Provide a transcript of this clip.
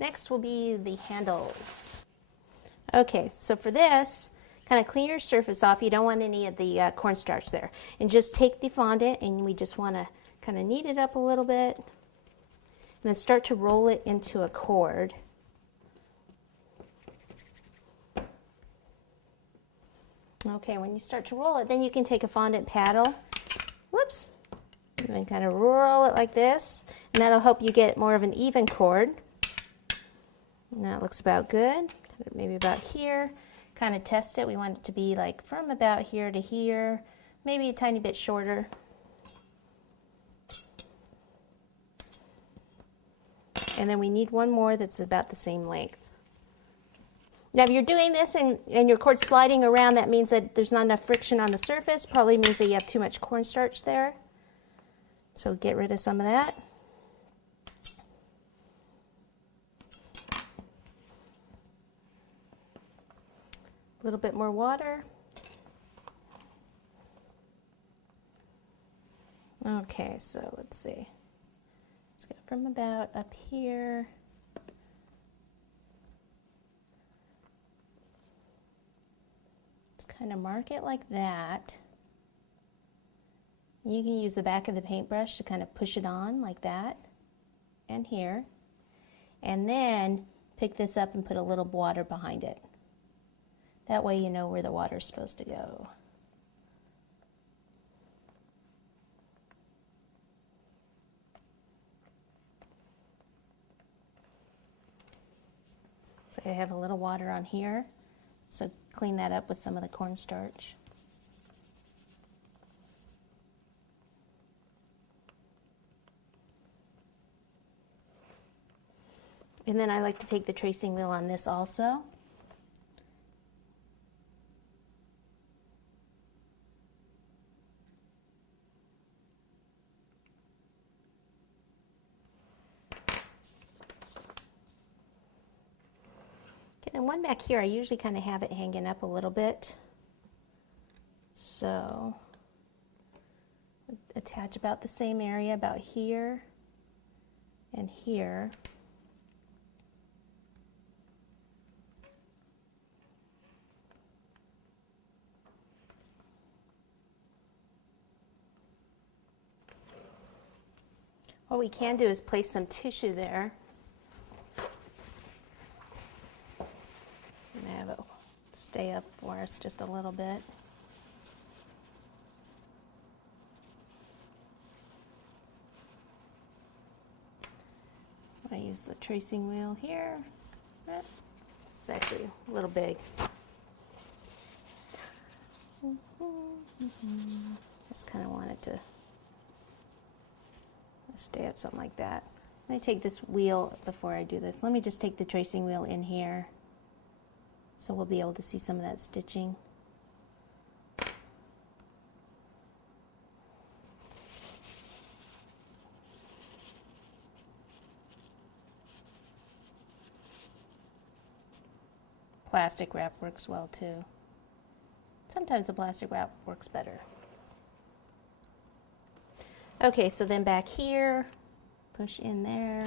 Next will be the handles. Okay, so for this, kind of clean your surface off. You don't want any of the cornstarch there. And just take the fondant, and we just want to kind of knead it up a little bit. And then start to roll it into a cord. Okay, when you start to roll it, then you can take a fondant paddle, whoops, and then kind of roll it like this, and that'll help you get more of an even cord. And that looks about good, maybe about here. Kind of test it. We want it to be like from about here to here, maybe a tiny bit shorter. And then we need one more that's about the same length. Now if you're doing this and your cord's sliding around, that means that there's not enough friction on the surface. Probably means that you have too much cornstarch there. So get rid of some of that. A little bit more water. Okay, so let's see. Let's go from about up here. Let's kind of mark it like that. You can use the back of the paintbrush to kind of push it on like that, and here. And then pick this up and put a little water behind it. That way you know where the water is supposed to go. So I have a little water on here, so clean that up with some of the cornstarch. And then I like to take the tracing wheel on this also. And one back here, I usually kind of have it hanging up a little bit. So attach about the same area, about here and here. What we can do is place some tissue there. And have it stay up for us just a little bit. I use the tracing wheel here. It's actually a little big. Just kind of want it to stay up something like that. Let me take this wheel before I do this. Let me just take the tracing wheel in here so we'll be able to see some of that stitching. Plastic wrap works well too. Sometimes the plastic wrap works better. Okay, so then back here, push in there.